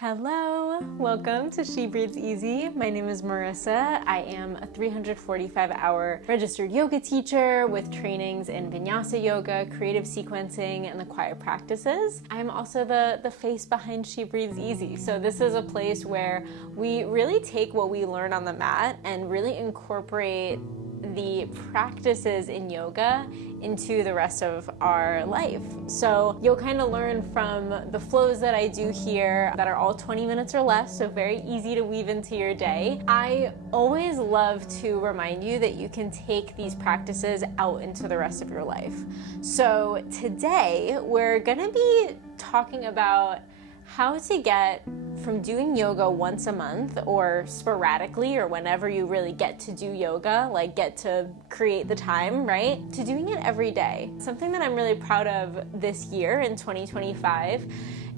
Hello, welcome to She Breathes Easy. My name is Marissa. I am a 345-hour registered yoga teacher with trainings in Vinyasa yoga, creative sequencing, and the quiet practices. I'm also the face behind She Breathes Easy. So this is a place where we really take what we learn on the mat and really incorporate the practices in yoga into the rest of our life. So you'll kind of learn from the flows that I do here that are all 20 minutes or less, so very easy to weave into your day. I always love to remind you that you can take these practices out into the rest of your life. So today we're gonna be talking about how to get from doing yoga once a month or sporadically or whenever you really get to do yoga, like get to create the time, right? To doing it every day. Something that I'm really proud of this year in 2025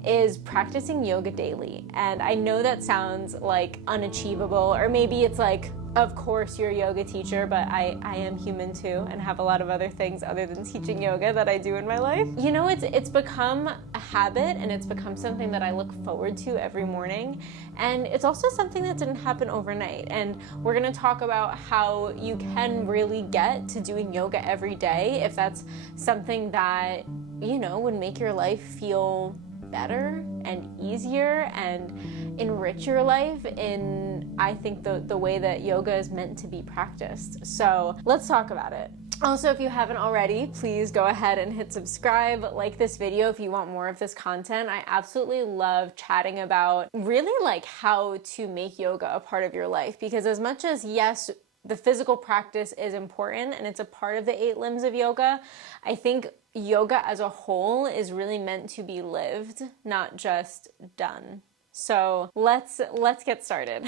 is practicing yoga daily. And I know that sounds like unachievable, or maybe it's like, of course you're a yoga teacher, but I am human too and have a lot of other things other than teaching yoga that I do in my life. You know, it's become a habit and it's become something that I look forward to every morning. And it's also something that didn't happen overnight. And we're gonna talk about how you can really get to doing yoga every day if that's something that, you know, would make your life feel better and easier and enrich your life in, I think, the way that yoga is meant to be practiced. So let's talk about it. Also, if you haven't already, please go ahead and hit subscribe, like this video if you want more of this content. I absolutely love chatting about really like how to make yoga a part of your life, because as much as, yes, the physical practice is important and it's a part of the 8 limbs of yoga, I think yoga as a whole is really meant to be lived, not just done. So let's get started.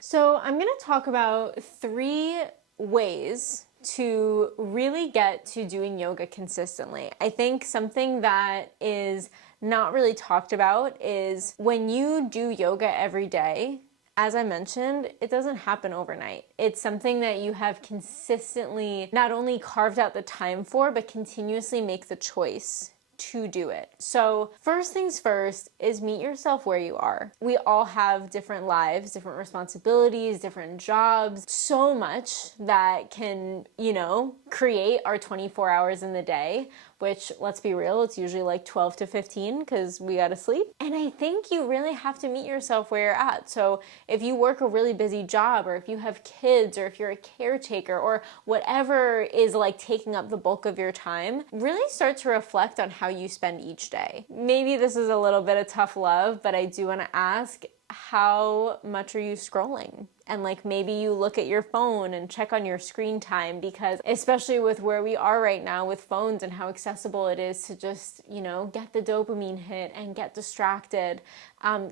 So I'm going to talk about 3 ways to really get to doing yoga consistently. I think something that is not really talked about is when you do yoga every day, as I mentioned, it doesn't happen overnight. It's something that you have consistently not only carved out the time for, but continuously make the choice to do it. So first things first is meet yourself where you are. We all have different lives, different responsibilities, different jobs, so much that can, you know, create our 24 hours in the day, which, let's be real, it's usually like 12 to 15 because we gotta sleep. And I think you really have to meet yourself where you're at. So if you work a really busy job, or if you have kids, or if you're a caretaker, or whatever is like taking up the bulk of your time, really start to reflect on how you spend each day. Maybe this is a little bit of tough love, but I do wanna ask, how much are you scrolling? And like maybe you look at your phone and check on your screen time, because especially with where we are right now with phones and how accessible it is to just, you know, get the dopamine hit and get distracted,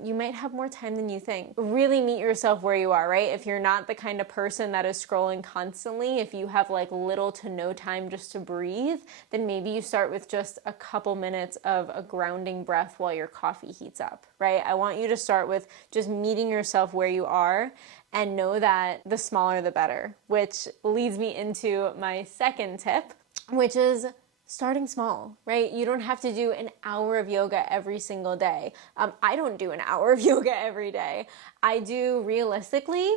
you might have more time than you think. Really meet yourself where you are, right? If you're not the kind of person that is scrolling constantly, if you have like little to no time just to breathe, then maybe you start with just a couple minutes of a grounding breath while your coffee heats up, right? I want you to start with just meeting yourself where you are, and know that the smaller the better, which leads me into my second tip, which is starting small, right? You don't have to do an hour of yoga every single day. I don't do an hour of yoga every day. I do realistically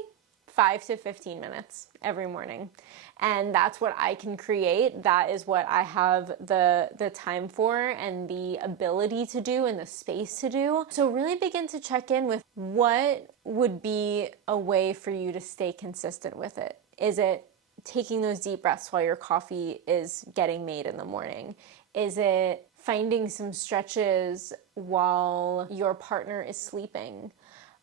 5 to 15 minutes every morning. And that's what I can create. That is what I have the time for and the ability to do and the space to do. So really begin to check in with what would be a way for you to stay consistent with it. Is it taking those deep breaths while your coffee is getting made in the morning? Is it finding some stretches while your partner is sleeping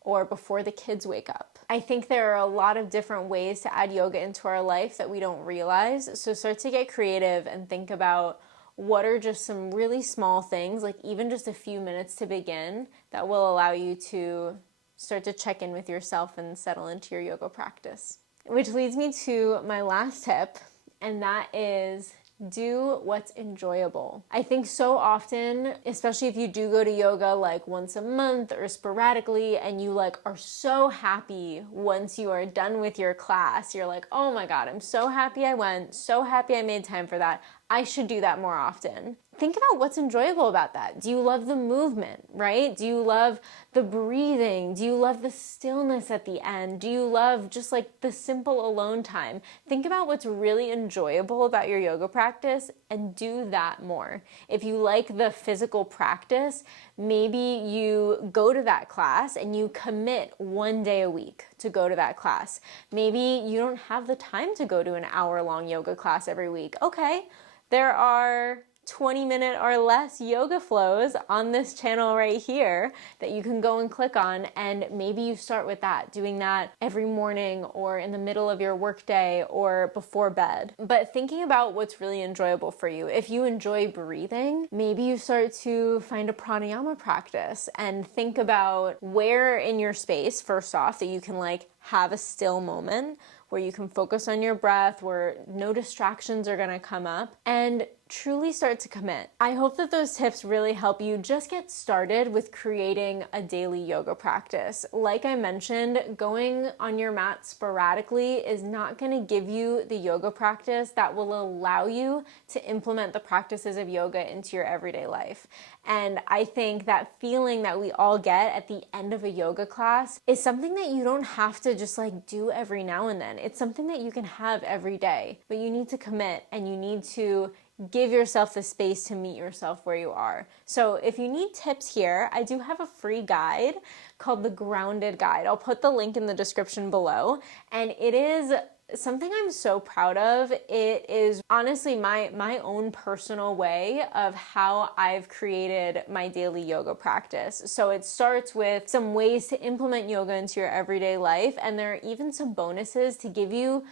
or before the kids wake up? I think there are a lot of different ways to add yoga into our life that we don't realize. So start to get creative and think about what are just some really small things, like even just a few minutes to begin, that will allow you to start to check in with yourself and settle into your yoga practice. Which leads me to my last tip, and that is do what's enjoyable. I think so often, especially if you do go to yoga like once a month or sporadically, and you like are so happy once you are done with your class, you're like, oh my God, I'm so happy I went, so happy I made time for that. I should do that more often. think about what's enjoyable about that. Do you love the movement, right? Do you love the breathing? Do you love the stillness at the end? Do you love just like the simple alone time? Think about what's really enjoyable about your yoga practice and do that more. If you like the physical practice, maybe you go to that class and you commit 1 day a week to go to that class. Maybe you don't have the time to go to an hour-long yoga class every week. Okay, there are 20-minute or less yoga flows on this channel right here that you can go and click on, and maybe you start with that, doing that every morning or in the middle of your workday or before bed. But thinking about what's really enjoyable for you. If you enjoy breathing, maybe you start to find a pranayama practice and think about where in your space, first off, that you can like have a still moment where you can focus on your breath, where no distractions are gonna come up, and truly start to commit. I hope that those tips really help you just get started with creating a daily yoga practice. Like I mentioned, going on your mat sporadically is not gonna give you the yoga practice that will allow you to implement the practices of yoga into your everyday life. And I think that feeling that we all get at the end of a yoga class is something that you don't have to just like do every now and then. It's something that you can have every day, but you need to commit and you need to give yourself the space to meet yourself where you are. So if you need tips here, I do have a free guide called the Grounded Guide. I'll put the link in the description below, and it is something I'm so proud of. It is honestly my own personal way of how I've created my daily yoga practice. So it starts with some ways to implement yoga into your everyday life, and there are even some bonuses to give you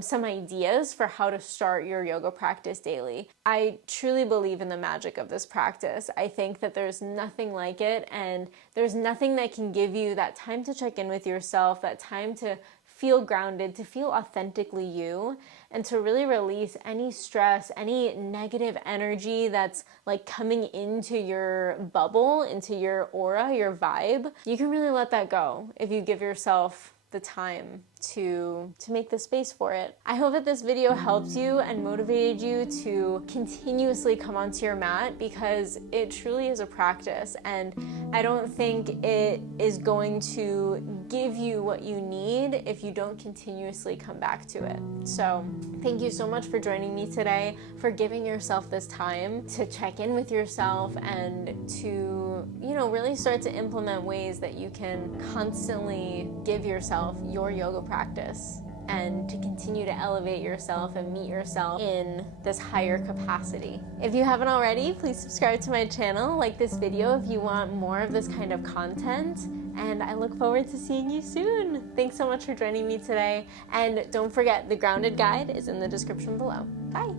some ideas for how to start your yoga practice daily. I truly believe in the magic of this practice. I think that there's nothing like it, and there's nothing that can give you that time to check in with yourself, that time to feel grounded, to feel authentically you, and to really release any stress, any negative energy that's like coming into your bubble, into your aura, your vibe. You can really let that go if you give yourself the time to make the space for it. I hope that this video helped you and motivated you to continuously come onto your mat, because it truly is a practice, and I don't think it is going to give you what you need if you don't continuously come back to it. So thank you so much for joining me today, for giving yourself this time to check in with yourself and to, really start to implement ways that you can constantly give yourself your yoga practice and to continue to elevate yourself and meet yourself in this higher capacity. If you haven't already, please subscribe to my channel, like this video if you want more of this kind of content, and I look forward to seeing you soon. Thanks so much for joining me today, and don't forget, the Grounded Guide is in the description below. Bye.